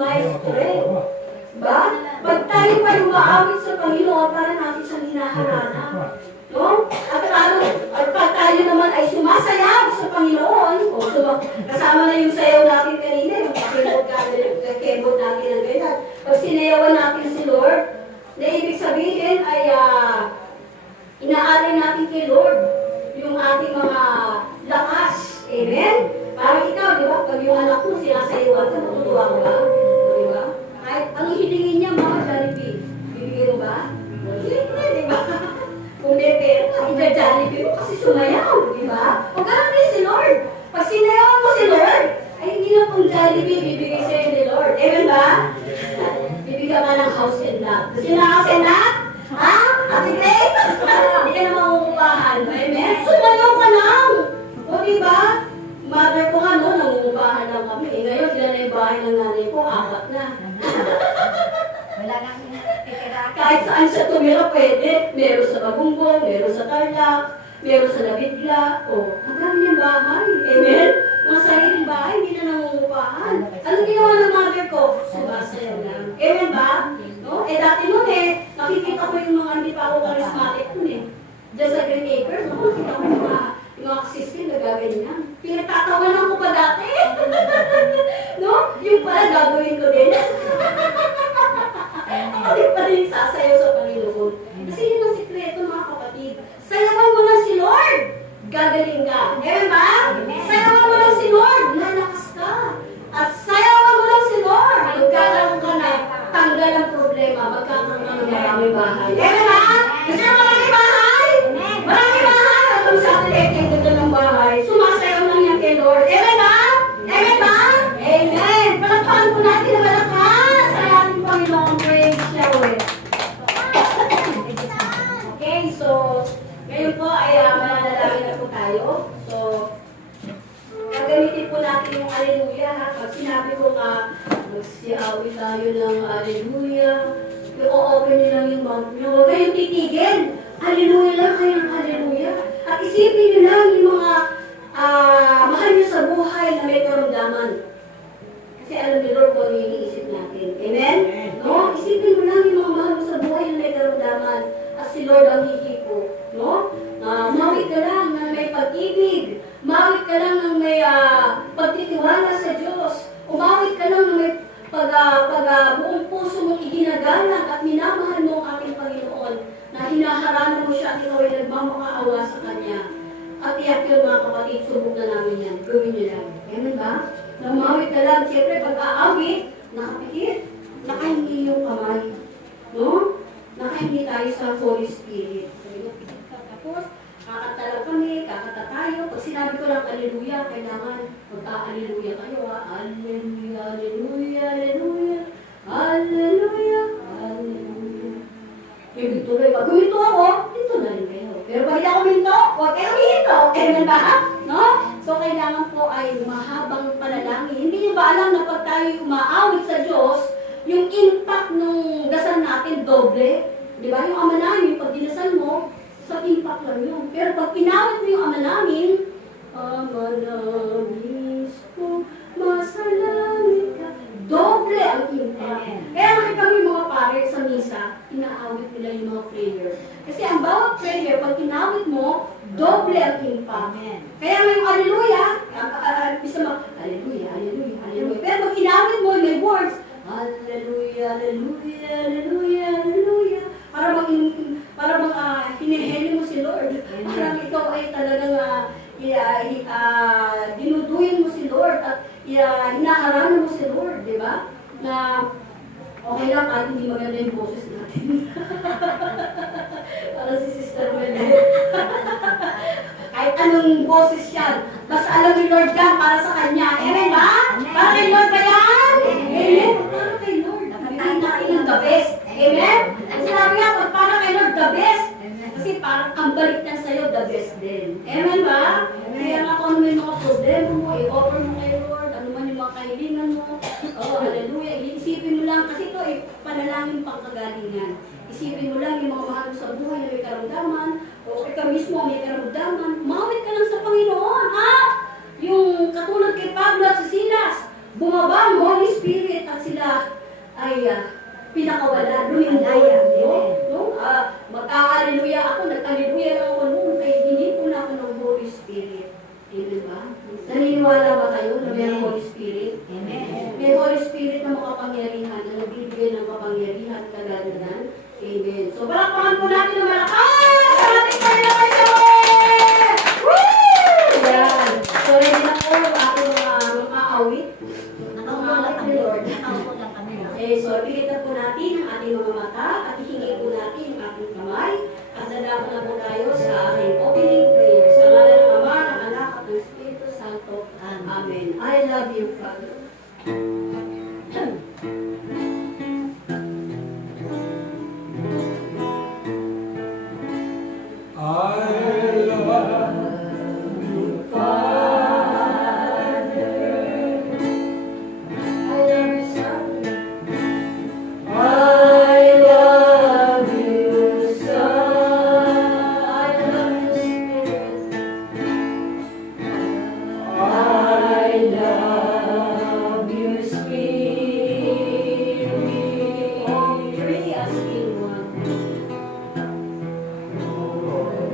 my strength. Ba? Pag tayo pa umaawit sa Panginoon, para natin siyang hinaharana. No? At pag tayo naman ay sumasayaw sa Panginoon, kasama na yung sayaw natin kanina, yung pakibot natin ng ganyan. Pag sinayawan natin si Lord, na ibig sabihin ay inaalay natin kay Lord yung ating mga lakas. Amen? Parang ikaw, di ba? Pag yung anak mo sinasayawan ka, matutuwa ka ba? Di ba? Kahit anong hilingin niya, Mama Jollibee, bibigyan mo ba? Hindi, di ba? Kung may pera, ija-Jollibee mo kasi sumayaw, di ba? O gano'n din si Lord. Pag sinayawan mo si Lord, ay hindi na pong Jollibee bibigay sa'yo ni Lord. Amen ba? Bibigyan ka ng house and lot. Gusto nyo na house and lot? Ha? Ate Grace? Hindi ka na mangungupahan. Amen? Sumayaw ka lang. O di ba? Mother ko nga, no, nangungupahan lang kami. Ngayon, sila na yung bahay ng nanay ko, 4 na. Wala nang titira. Kahit saan siya tumira, pwede. Meron sa Bagumbong, meron sa Tarlac, meron sa Nabigla. O, ang dami niyang bahay. Amen? Mga sariling bahay, hindi na nangungupahan. Anong ginawa ng mother ko? Sumasayaw lang. Amen ba? No? Dati nun nakikita ko yung mga hindi pa ako charismatic nun Diyan sa Green Acres, nakikita ko yung mga assistant na gaganyan. Pinagtatawanan ko pa dati. No? Yung pala gagawin ko din. Ako din pa rin sasayaw sa Panginoon. Kasi yun ang sikreto mga kapatid. Sayawan mo lang si Lord. Gagaling ka. Amen ba? Sayawan mo lang si Lord. Lalakas ka. At sayawan mo lang si Lord. Magkakaroon ka na. Tanggal ang problema. Magkakaroon ka ng maraming bahay. Amen ba? Kasi maraming bahay? Maraming bahay. At kung sa atin ay ganda ng bahay, sumasayaw lang yan kay Lord. Amen ba? Amen ba? Amen. Palakpakan po natin na malakas sa ating Panginoon. Praise Yahweh. Okay, so ngayon po ay mananalangin na po tayo. So, gagamitin po natin yung Alleluia ha. Pag sinabi ko magsiawit tayo ng Alleluia, i-open nyo lang yung mouth nyo. Huwag kayong titigil. Alleluia lang kayong Alleluia. At isipin nyo lang yung mga mahal nyo sa buhay na may karamdaman. Kasi alam ni Lord kung ano yung iniisip natin. Amen? No? Isipin mo lang yung mga mahal mo sa buhay na may karamdaman. At si Lord ang hihipo. No? Mawit ka lang ng may pag-ibig. Mawit ka lang ng may pagtitiwala sa Diyos. Umawit ka lang ng may buong puso mong iginagalang at minamahal mo ang ating Panginoon na hinaharana mo siya at ikaw ay nagmamakaawa sa Kanya. At iyak yun mga kapatid, subok na namin yan. Gawin niyo lang. Amen ba? Namawit ka lang. Siyempre, pag-aawit, nakapikit, nakahingi yung kamay. No? Nakahingi tayo sa Holy Spirit. Tapos, kakanta lang kami, kakanta tayo. Pag sinabi ko lang, Alleluia, kailangan magka-Alleluia kayo ha. Alleluia, Alleluia, Alleluia, Alleluia, Alleluia. Yung tuloy, pag huminto ako, dito na rin kayo. Pero pag hindi ako huminto, huwag kayo huminto. Amen ba? No? So, kailangan po ay mahabang panalangin. Hindi nyo ba alam na pag tayo umaawit sa Diyos, yung impact nung dasal natin doble? Di ba? Yung ama namin, pag dinasal mo, sa impact lang yun. Pero pag pinawit mo yung ama namin, Ama namin ko, masalangit ka, doble ang impact. Kaya nakita mo yung mga pare sa misa, inaawit nila yung mga prayer. Kasi ang bawat prayer, pag inawit mo, doble ang impact. Kaya ngayong Alleluia, bisa mo, Alleluia, Alleluia, Alleluia. Pero pag inawit mo, may words, Alleluia, Alleluia, Alleluia, Alleluia. Para bang hinihili mo si Lord. Parang ikaw ay talagang dinuduyin mo si Lord at hinaharana mo si Lord, di ba? Na okay lang kahit hindi maganda yung boses natin. Para si Sister Mel. Kahit anong boses yan, basta alam ni Lord yan para sa Kanya. Amen ba? Para kay Lord ba yan? Amen? Para kay Lord. Bigyan natin yung the best. Amen? Ang sinabi nga, para kay Lord the best. Kasi parang ang balik na sa'yo, the best din. Amen ba? Kaya nga kung ano may mga problema mo, i-offer mo kay Lord, ano man yung mga kahilingan mo, hallelujah, iisipin mo lang, kasi ito panalangin pang kagalingan. Isipin mo lang yung mga mahal mo sa buhay na may karamdaman, o ikaw mismo may karamdaman, umawit ka lang sa Panginoon, Yung katulad kay Pablo at si Silas, bumaba ang Holy Spirit at sila ay pinakawalan, lumindol. Alaya, No? amen. No? Mag-a-hallelujah ako, nag-hallelujah lang ako noon, kaya hindi po na ako ng Holy Spirit. Amen ba? Naniniwala ba kayo na may Amen. Holy Spirit? Amen. May Holy Spirit na makapangyarihan, na nagbibigay ng kapangyarihan, kaganahan. Amen. So, palakpakan po natin ng malakas! Sa ating Panginoon Yahweh! Woo! Yan. So, ready na po ang ating mga awit. Nakaupo lang kami, Lord. Nakaupo lang kami, Lord. Okay, so pilitan po natin ang ating mga mata at hihingi po natin ang ating kamay at dadako na po tayo sa ating opening prayer. Sa ngalan ng Ama, ng Anak at ng Espiritu Santo. Amen. I love you, Father. I love you, Father. I love you, Son. I love you, Son. I love you, Spirit. I love you, Spirit. All three as in one.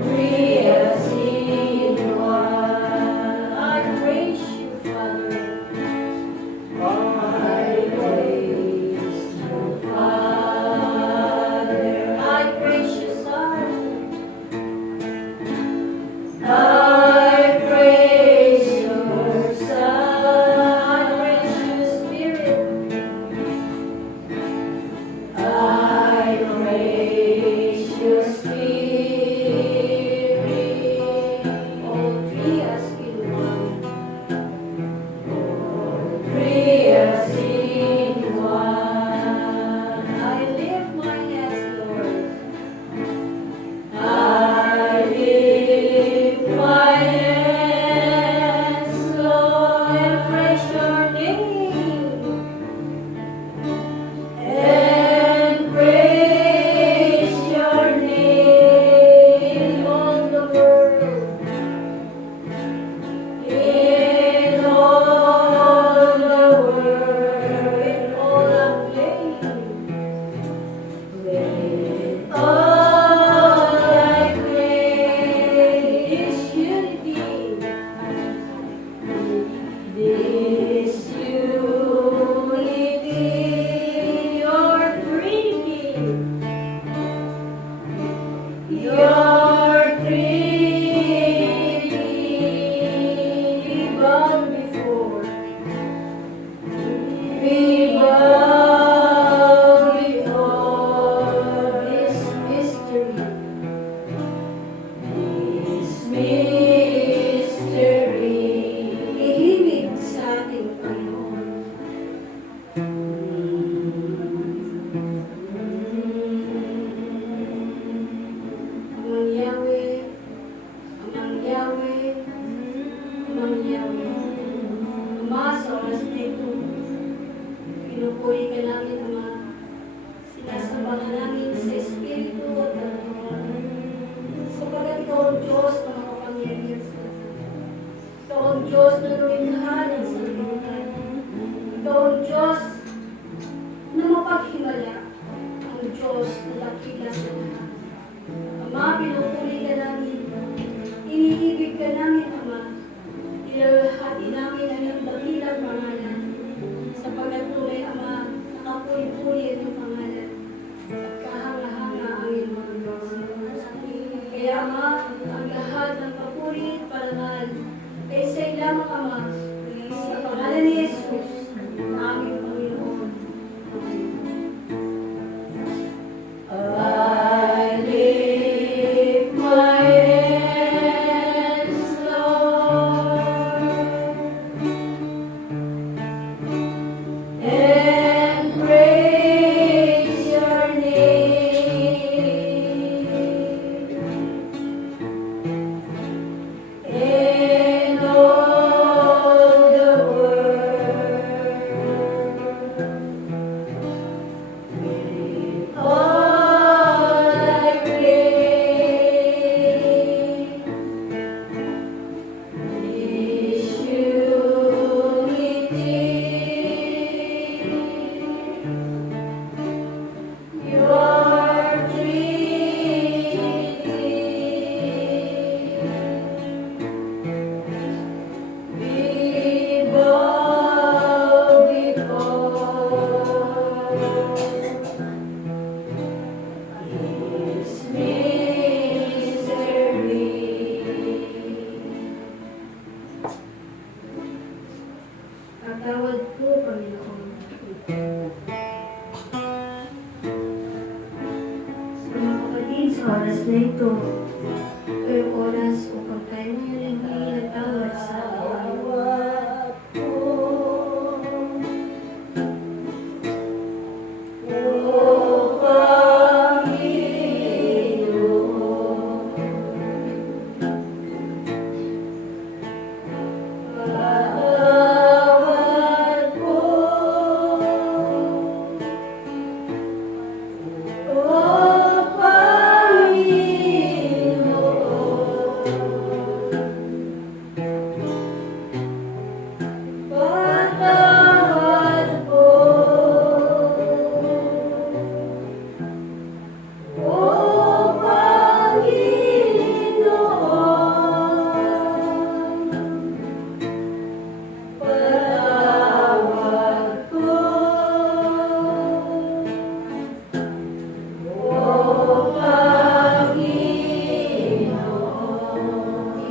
Three as in one. I praise you, Father. I praise you, Father. I praise you, Son. I praise your Son. I praise you, Spirit. I praise your Spirit. All three as in one. Three as in one. I lift my hands, Lord. I lift my hands, Lord, And praise your name. and praise your name In all the world. in all the world. In all the place. With all I claim Is unity. this unity, your Trinity. your Trinity, Bow before. we bow before This mystery. this mystery. Ihimig sa ating Panginoon. Amang Yahweh, Amang Yahweh, Amang Yahweh. Ama, sa oras na ito, pinupuri ka namin, Ama. Sinasamba ka namin sa Espiritu at Katotohanan. Sapagat ikaw ang Diyos na makapangyarihan sa lahat. Ikaw ang Diyos na lumikha ng sanlibutan. Ikaw ang Diyos na mapaghimala. Ang Diyos na dakila sa lahat. Ama, pinupuri ka namin. Iniibig ka namin, Ama. Nilalahati namin ang iyong dakilang pangalan. Sapagat tunay, Ama, nakapuri-puri ang iyong pangalan. At kahanga-hanga ang iyong mga Diyos. Kaya, Ama, ang lahat ng papuri at parangal ay sa iyo lamang, Ama. Sa pangalan ni Jesus, ang aming Panginoon. Amen. I lift my hands, Lord. po, Panginoon. Sa mga kapatid, sa oras na ito, ngayong oras upang tayo ngayon ay hinatawad sa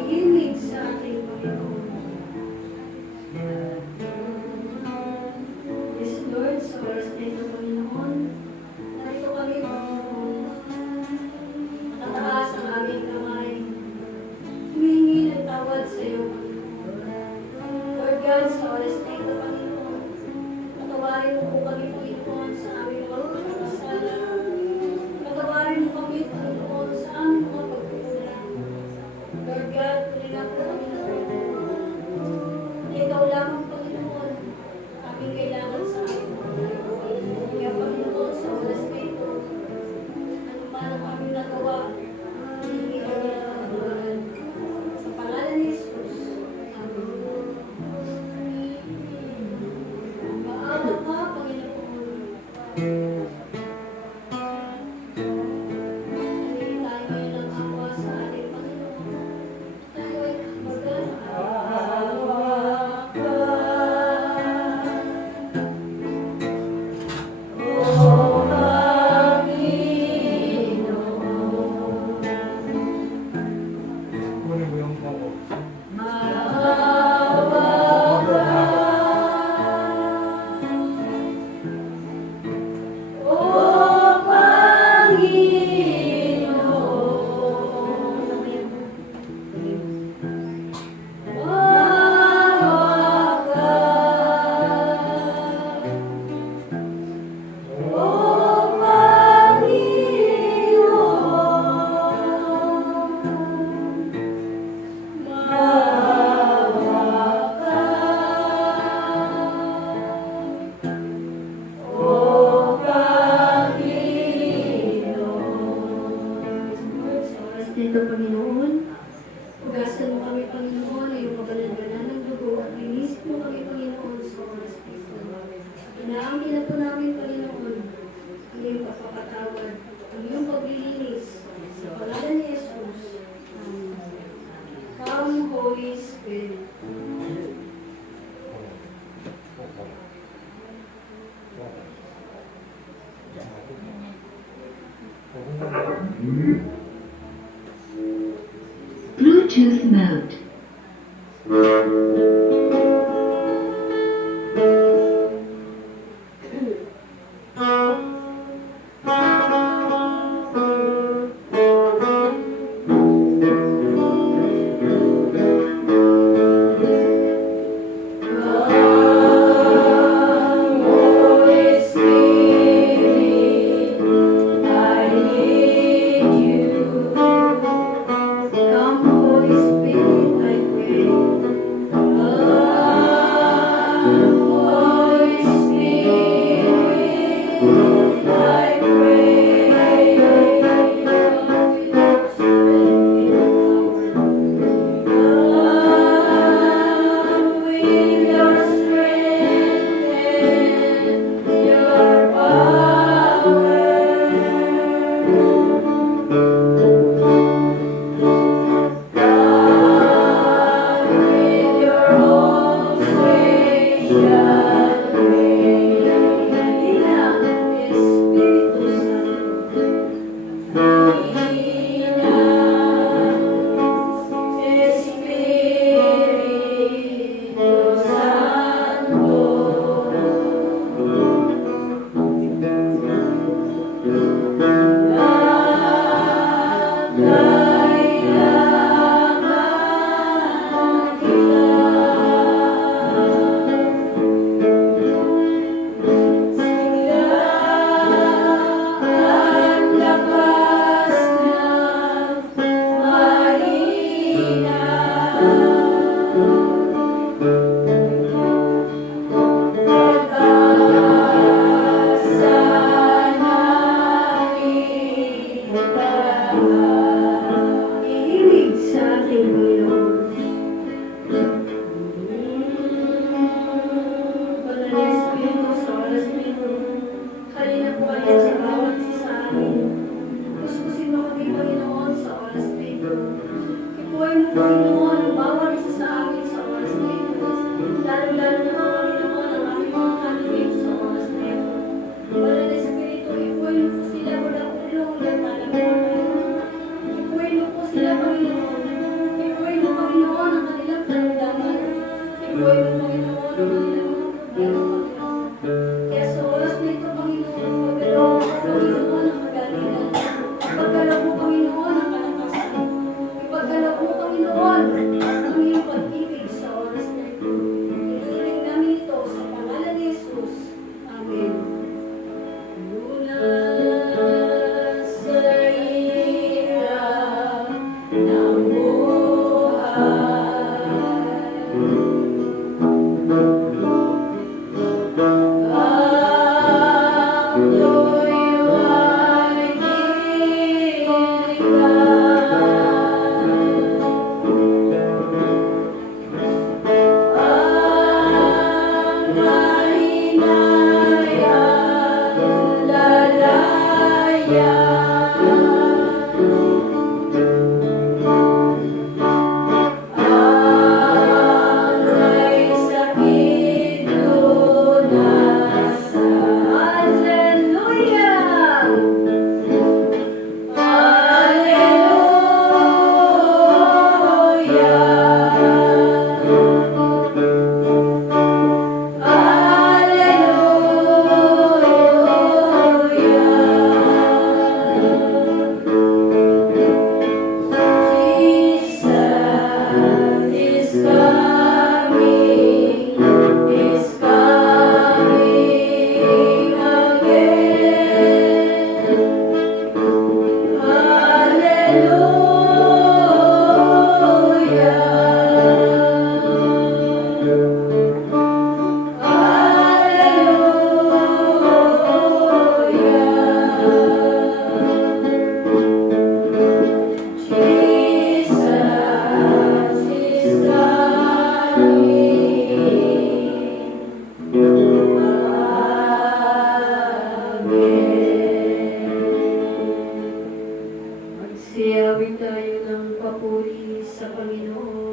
iinit sa ating Panginoon. Yes, Lord, sa oras na ito, Panginoon, narito kami, Panginoon. Matataas ang aming kamay. Humingi ng tawad sa iyo, Panginoon. Lord God, sa oras na ito, Panginoon, patawarin mo po kami, Panginoon, sa aming mga pagkakasala. Patawarin mo kami, Panginoon, sa aming mga pagkukulang. Lord God, kunin ako, Panginoon. Ikaw lamang, Panginoon, aming kailangan sa amin. Kaya, Panginoon, sa oras na ito, ano man ang aming nagawa, hindi kami nakakulaan. Sa pangalan ni Jesus, Amen. Maawa ka, Panginoon. Hindi tayo ngayon ang awa sa ating Panginoon. Tayo ay mag-aawa ka. Kunin mo yung momo. Dito, Panginoon, hugasan mo kami, Panginoon, ay yung kabalan-balan ng dugo at linis mo kami, Panginoon, sa oras dito. Inaangkin na po namin, Panginoon, ang iyong kapapatawad, ang iyong paglilinis, sa pangalan ni Jesus. Amen. Come, Holy Spirit. Bluetooth mode. Holy Spirit, I need you. Come, Holy Spirit, I Magsiyawin tayo ng papuri sa Panginoon.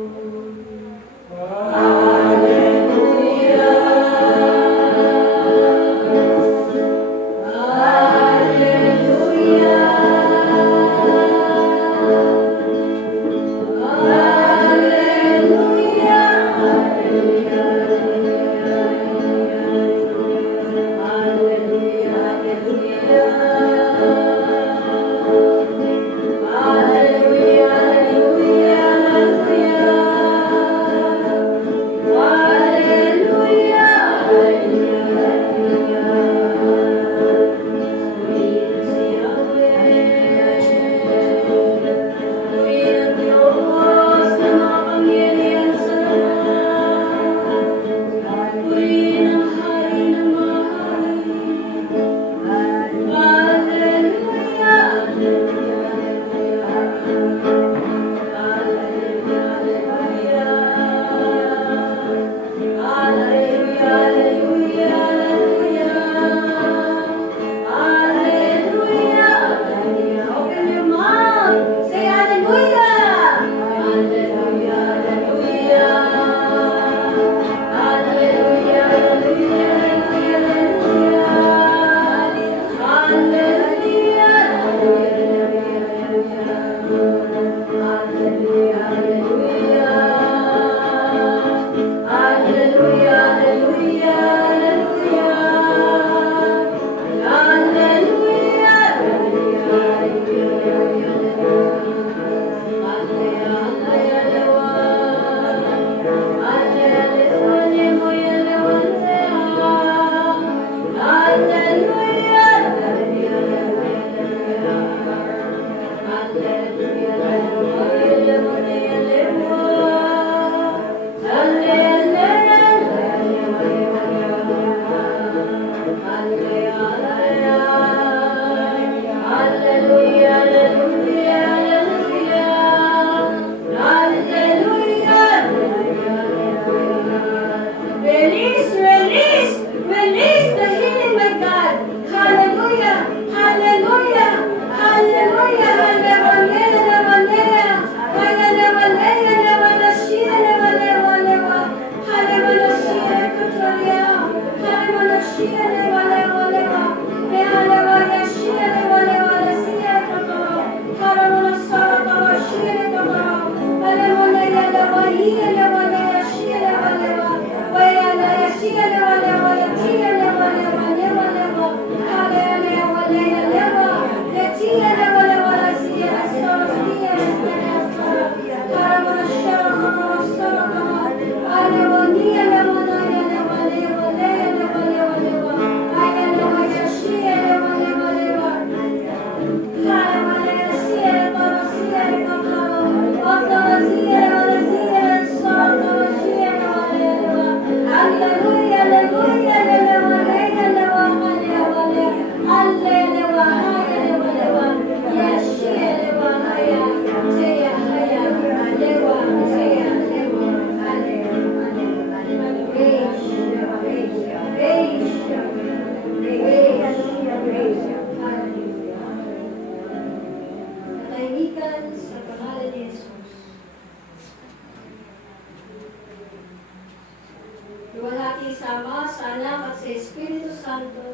Espiritu Santo.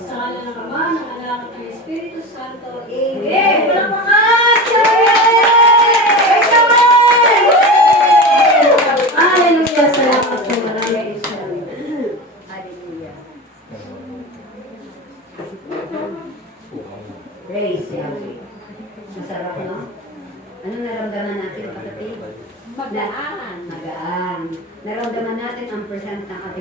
Sa ngalan ng Ama, ng Anak, at ng Espiritu Santo. Amen! Palakpakan! Hallelujah! Salamat po. Maraming salamat. Hallelujah. Praise Yahweh. Masarap, no? Ano naramdaman natin, kapatid? Magaan. Magaan. Naramdaman natin ang present ng ating